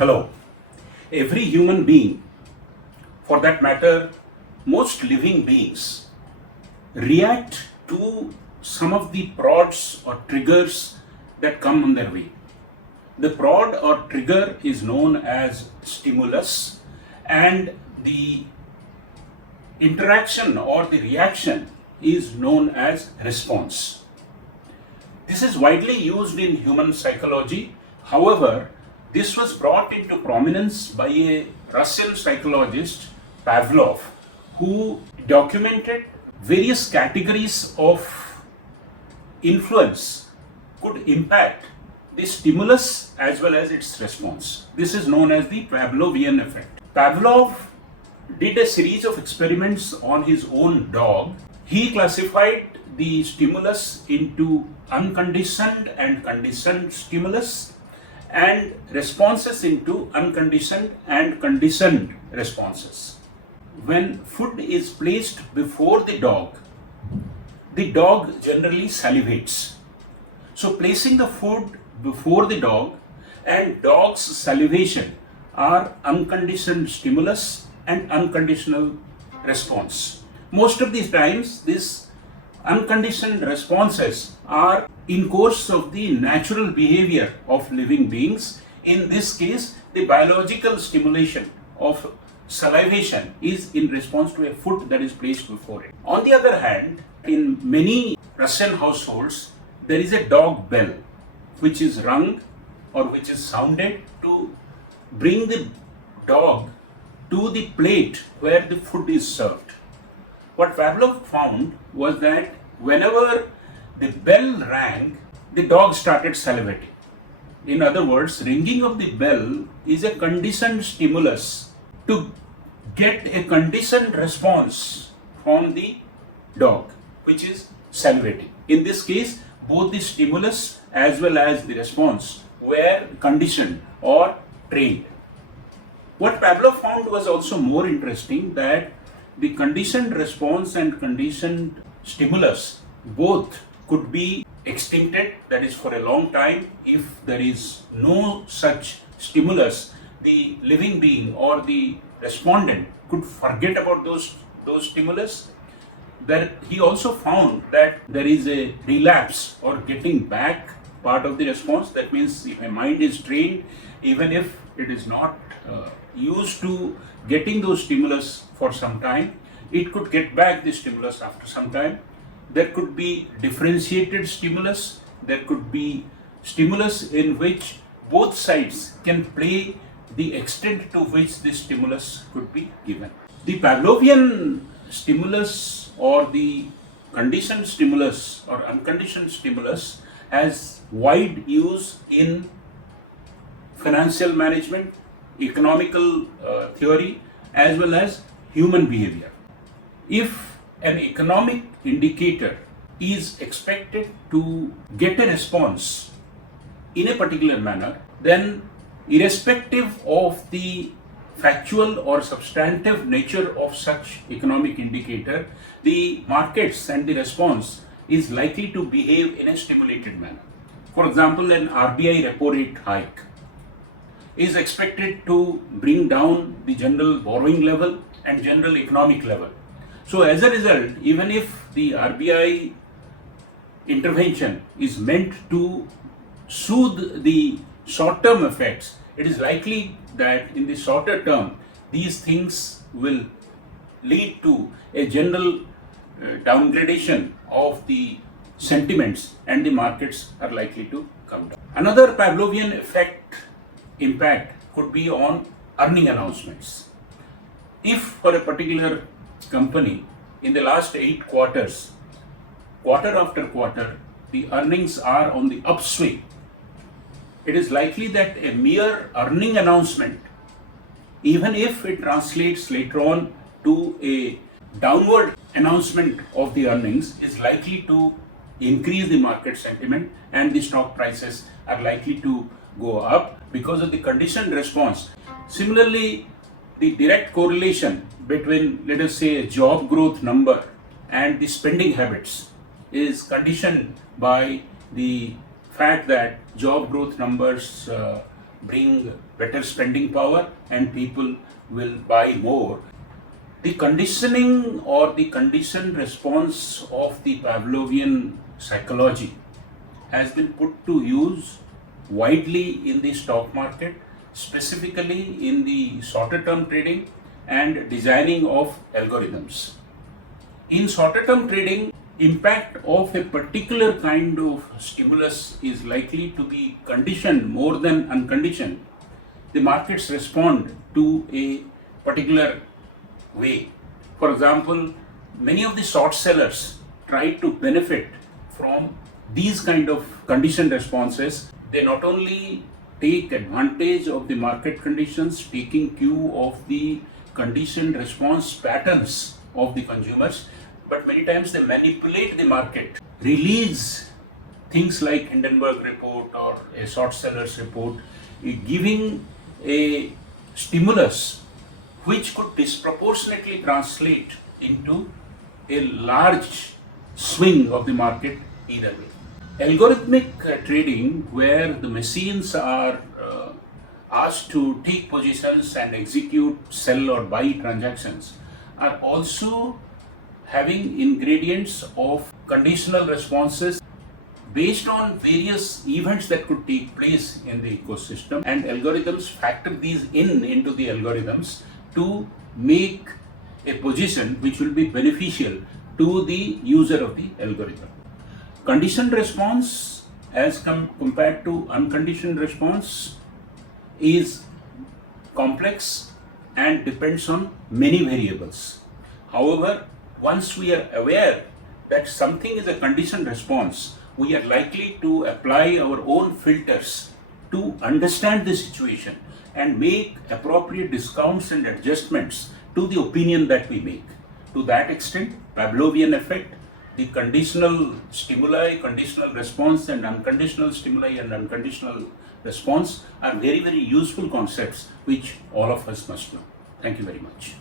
Hello. Every human being, for that matter, most living beings, react to some of the prods or triggers that come on their way. The prod or trigger is known as stimulus, and the interaction or the reaction is known as response. This is widely used in human psychology. However, this was brought into prominence by a Russian psychologist, Pavlov, who documented various categories of influence could impact the stimulus as well as its response. This is known as the Pavlovian effect. Pavlov did a series of experiments on his own dog. He classified the stimulus into unconditioned and conditioned stimulus and responses into unconditioned and conditioned responses. When food is placed before the dog generally salivates. So placing the food before the dog and dog's salivation are unconditioned stimulus and unconditional response. Most of these times, these unconditioned responses are in course of the natural behavior of living beings. In this case, the biological stimulation of salivation is in response to a food that is placed before it. On the other hand, in many Russian households, there is a dog bell which is rung or which is sounded to bring the dog to the plate where the food is served. What Pavlov found was that whenever the bell rang, the dog started salivating. In other words, ringing of the bell is a conditioned stimulus to get a conditioned response from the dog, which is salivating. In this case, both the stimulus as well as the response were conditioned or trained. What Pavlov found was also more interesting, that the conditioned response and conditioned stimulus both could be extincted, that is for a long time. If there is no such stimulus, the living being or the respondent could forget about those stimulus. That he also found that there is a relapse or getting back part of the response. That means if a mind is trained, even if it is not used to getting those stimulus for some time, it could get back the stimulus after some time. There could be differentiated stimulus. There could be stimulus in which both sides can play the extent to which the stimulus could be given. The Pavlovian stimulus or the conditioned stimulus or unconditioned stimulus has wide use in financial management, economical theory, as well as human behavior. If an economic indicator is expected to get a response in a particular manner, then irrespective of the factual or substantive nature of such economic indicator, the markets and the response is likely to behave in a stimulated manner. For example, an RBI repo rate hike is expected to bring down the general borrowing level and general economic level. So as a result, even if the RBI intervention is meant to soothe the short-term effects, it is likely that in the shorter term, these things will lead to a general downgradation of the sentiments, and the markets are likely to come down. Another Pavlovian impact could be on earning announcements. If for a particular company in the last 8 quarters, quarter after quarter, the earnings are on the upswing, it is likely that a mere earning announcement, even if it translates later on to a downward announcement of the earnings, is likely to increase the market sentiment, and the stock prices are likely to go up because of the conditioned response. Similarly, the direct correlation between, let us say, a job growth number and the spending habits is conditioned by the fact that job growth numbers bring better spending power and people will buy more. The conditioning or the conditioned response of the Pavlovian psychology has been put to use widely in the stock market, specifically in the shorter term trading and designing of algorithms. In shorter term trading, impact of a particular kind of stimulus is likely to be conditioned more than unconditioned. The markets respond to a particular way. For example, many of the short sellers try to benefit from these kind of conditioned responses. They not only take advantage of the market conditions, taking cue of the conditioned response patterns of the consumers, but many times they manipulate the market, release things like Hindenburg report or a short sellers report, giving a stimulus which could disproportionately translate into a large swing of the market either way. Algorithmic trading, where the machines are asked to take positions and execute sell or buy transactions, are also having ingredients of conditional responses based on various events that could take place in the ecosystem, and algorithms factor these into the algorithms to make a position which will be beneficial to the user of the algorithm. Conditioned response as compared to unconditioned response is complex and depends on many variables. However, once we are aware that something is a conditioned response, we are likely to apply our own filters to understand the situation and make appropriate discounts and adjustments to the opinion that we make. To that extent, Pavlovian effect, the conditional stimuli, conditional response, and unconditional stimuli and unconditional response are very, very useful concepts which all of us must know. Thank you very much.